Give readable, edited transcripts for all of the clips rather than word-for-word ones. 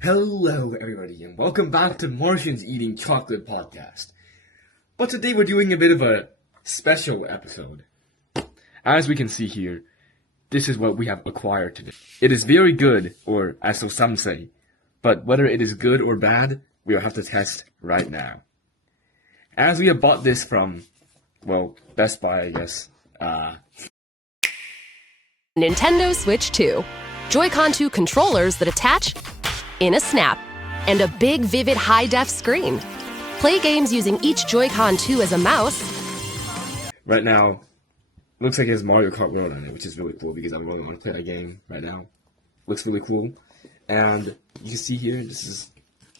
Hello everybody and welcome back to Martians Eating Chocolate Podcast. But today we're doing a bit of a special episode. As we can see here, this is what we have acquired today. It is very good, or as so some say, but whether it is good or bad, we'll have to test right now. As we have bought this from, well, Best Buy, I guess. Nintendo Switch 2. Joy-Con 2 controllers that attach in a snap, and a big, vivid, high-def screen. Play games using each Joy-Con 2 as a mouse. Right now, looks like it has Mario Kart World on it, which is really cool because I really want to play that game right now. Looks really cool. And you can see here, this is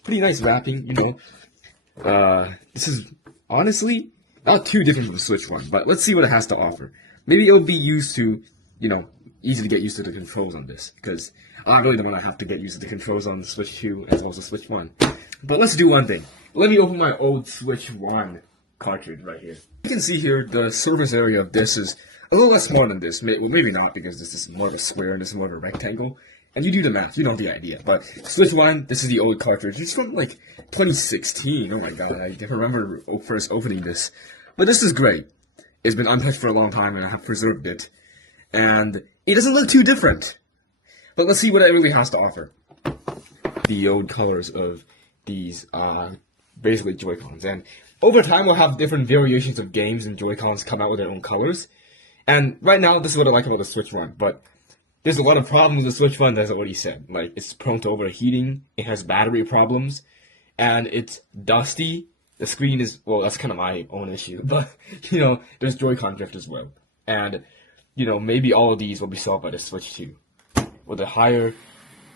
pretty nice wrapping, you know. This is honestly not too different from the Switch one, but let's see what it has to offer. Maybe it'll be used to, you know, easy to get used to the controls on this, because I really don't want to have to get used to the controls on the Switch 2 as well as the Switch 1. But let's do one thing. Let me open my old Switch 1 cartridge right here. You can see here the surface area of this is a little less small than this. Well, maybe not, because this is more of a square and this is more of a rectangle. And you do the math, you know the idea. But Switch 1, this is the old cartridge. It's from like 2016. Oh my god, I can't remember first opening this. But this is great. It's been untouched for a long time and I have preserved it. And it doesn't look too different. But let's see what it really has to offer. The old colors of these, basically Joy-Cons. And over time, we'll have different variations of games and Joy-Cons come out with their own colors. And right now, this is what I like about the Switch 1. But there's a lot of problems with the Switch 1, as I already said. Like, it's prone to overheating, it has battery problems, and it's dusty. The screen is, well, that's kind of my own issue. But, you know, there's Joy-Con drift as well. And, you know, maybe all of these will be solved by the Switch 2. With a higher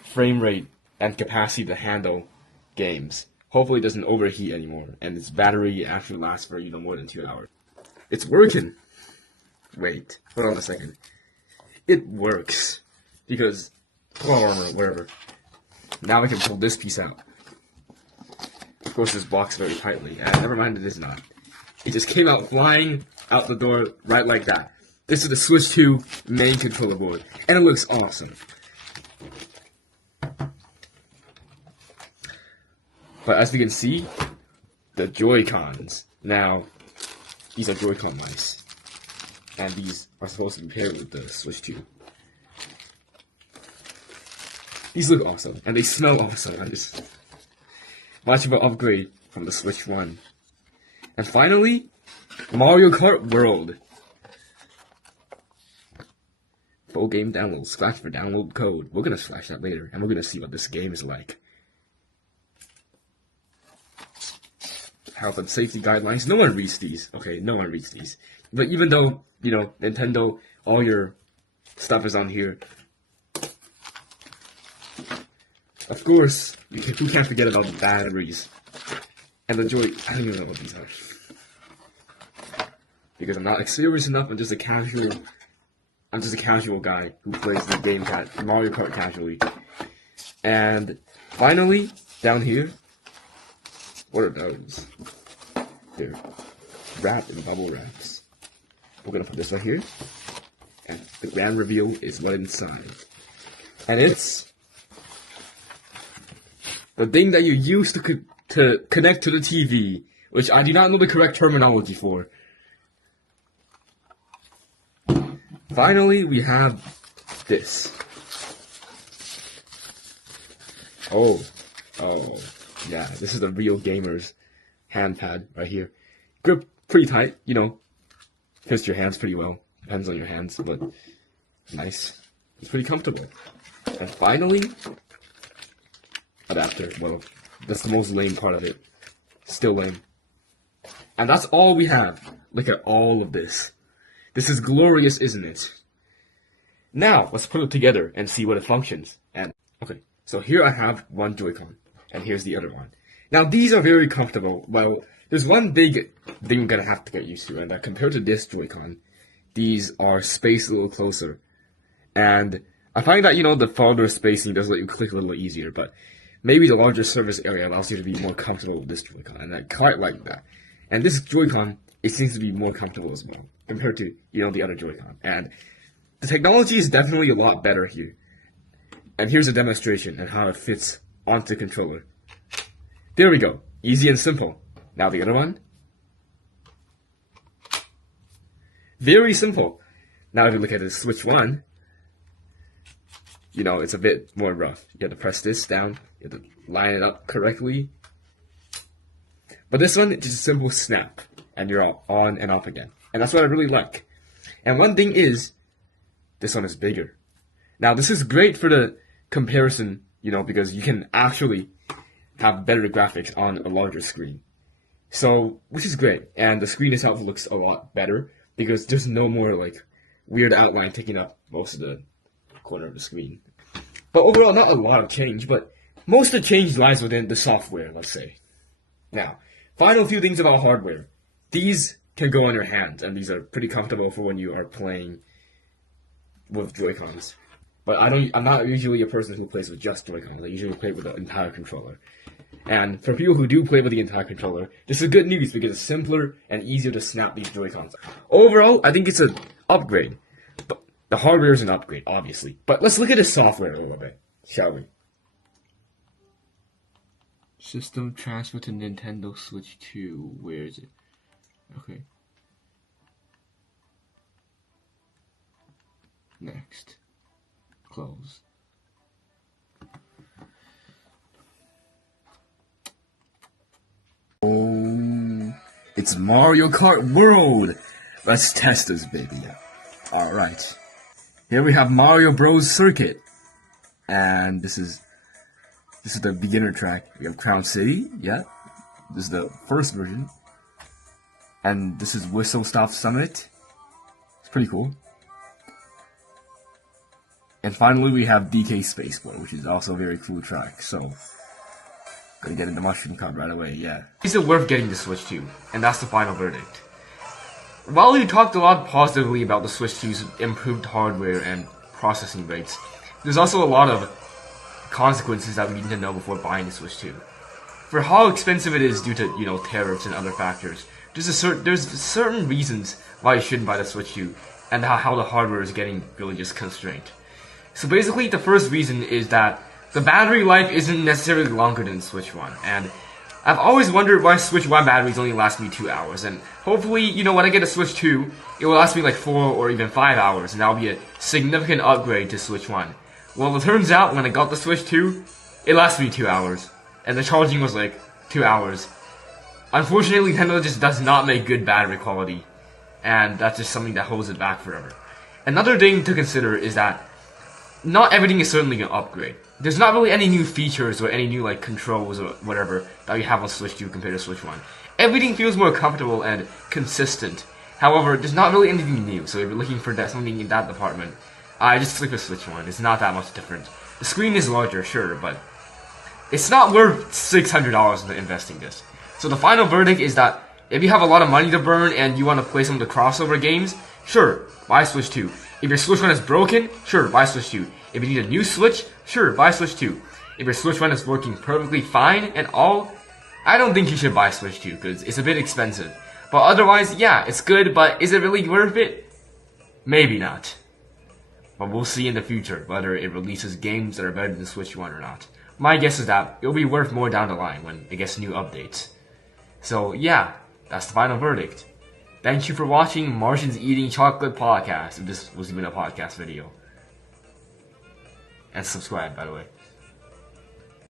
frame rate and capacity to handle games. Hopefully it doesn't overheat anymore, and its battery actually lasts for, you know, more than 2 hours. It's working! Wait, hold on a second. It works. Because, claw armor, whatever. Now I can pull this piece out. Of course this blocks very tightly, and never mind it is not. It just came out flying out the door right like that. This is the Switch 2 main controller board, and it looks awesome. But as we can see, the Joy-Cons. Now, these are Joy-Con mice. And these are supposed to be paired with the Switch 2. These look awesome, and they smell awesome. I just... much of an upgrade from the Switch 1. And finally, Mario Kart World. Full game download. Scratch for download code. We're gonna slash that later, and we're gonna see what this game is like. Health and safety guidelines. No one reads these. Okay, no one reads these. But even though, you know, Nintendo, all your stuff is on here. Of course, who can't forget about the batteries. And the Joy... I don't even know what these are. Because I'm not experienced enough, I'm just a casual guy who plays the game Mario Kart casually. And finally, down here, what are those? They're wrapped in bubble wraps. We're gonna put this right here, and the grand reveal is what's inside. And it's the thing that you use to connect to the TV, which I do not know the correct terminology for. Finally, we have this. Oh, yeah, this is the real gamer's hand pad right here. Grip pretty tight, you know, fits your hands pretty well. Depends on your hands, but nice. It's pretty comfortable. And finally, adapter. Well, that's the most lame part of it. Still lame. And that's all we have. Look at all of this. This is glorious, isn't it? Now, let's put it together and see what it functions. And okay, so here I have one Joy-Con, and here's the other one. Now, these are very comfortable. Well, there's one big thing you're gonna have to get used to, and that compared to this Joy-Con, these are spaced a little closer. And I find that, you know, the farther spacing does let you click a little easier, but maybe the larger surface area allows you to be more comfortable with this Joy-Con, and I quite like that. And this Joy-Con, it seems to be more comfortable as well, compared to, you know, the other Joy-Con. And the technology is definitely a lot better here. And here's a demonstration of how it fits onto controller. There we go. Easy and simple. Now the other one. Very simple. Now if you look at the Switch 1, it's a bit more rough. You have to press this down. You have to line it up correctly. But this one, it's just a simple snap. And you're on and off again. And that's what I really like. And one thing is, this one is bigger. Now this is great for the comparison, because you can actually have better graphics on a larger screen. So, which is great. And the screen itself looks a lot better because there's no more weird outline taking up most of the corner of the screen. But overall, not a lot of change, but most of the change lies within the software, let's say. Now, final few things about hardware. These can go on your hands, and these are pretty comfortable for when you are playing with Joy-Cons. But I'm not usually a person who plays with just Joy-Cons. I usually play with the entire controller. And for people who do play with the entire controller, this is good news because it's simpler and easier to snap these Joy-Cons. Overall, I think it's an upgrade. But the hardware is an upgrade, obviously. But let's look at the software a little bit, shall we? System transfer to Nintendo Switch 2. Where is it? Okay. Next. Close. Oh, it's Mario Kart World! Let's test this baby. Alright. Here we have Mario Bros. Circuit. And this is the beginner track. We have Crown City, yeah. This is the first version. And this is Whistle Stop Summit. It's pretty cool. And finally we have DK Spaceport, which is also a very cool track, so gonna get into Mushroom Cup right away, yeah. Is it worth getting the Switch 2? And that's the final verdict. While we talked a lot positively about the Switch 2's improved hardware and processing rates, there's also a lot of consequences that we need to know before buying the Switch 2. For how expensive it is due to, tariffs and other factors, there's certain reasons why you shouldn't buy the Switch 2, and how the hardware is getting really just constrained. So basically, the first reason is that the battery life isn't necessarily longer than Switch 1, and I've always wondered why Switch 1 batteries only last me 2 hours, and hopefully, when I get a Switch 2, it will last me 4 or even 5 hours, and that'll be a significant upgrade to Switch 1. Well, it turns out, when I got the Switch 2, it lasted me 2 hours, and the charging was 2 hours. Unfortunately, Nintendo just does not make good battery quality, and that's just something that holds it back forever. Another thing to consider is that not everything is certainly an upgrade. There's not really any new features or any new controls or whatever that you have on Switch 2 compared to Switch 1. Everything feels more comfortable and consistent. However, there's not really anything new, so if you're looking for something in that department, I just stick with Switch 1. It's not that much different. The screen is larger, sure, but it's not worth $600 into investing this. So the final verdict is that if you have a lot of money to burn and you want to play some of the crossover games, sure, buy Switch 2. If your Switch 1 is broken, sure, buy Switch 2. If you need a new Switch, sure, buy Switch 2. If your Switch 1 is working perfectly fine and all, I don't think you should buy Switch 2 because it's a bit expensive. But otherwise, yeah, it's good, but is it really worth it? Maybe not. But we'll see in the future whether it releases games that are better than Switch 1 or not. My guess is that it'll be worth more down the line when it gets new updates. So yeah, that's the final verdict. Thank you for watching Martians Eating Chocolate Podcast, if this was even a podcast video. And subscribe, by the way.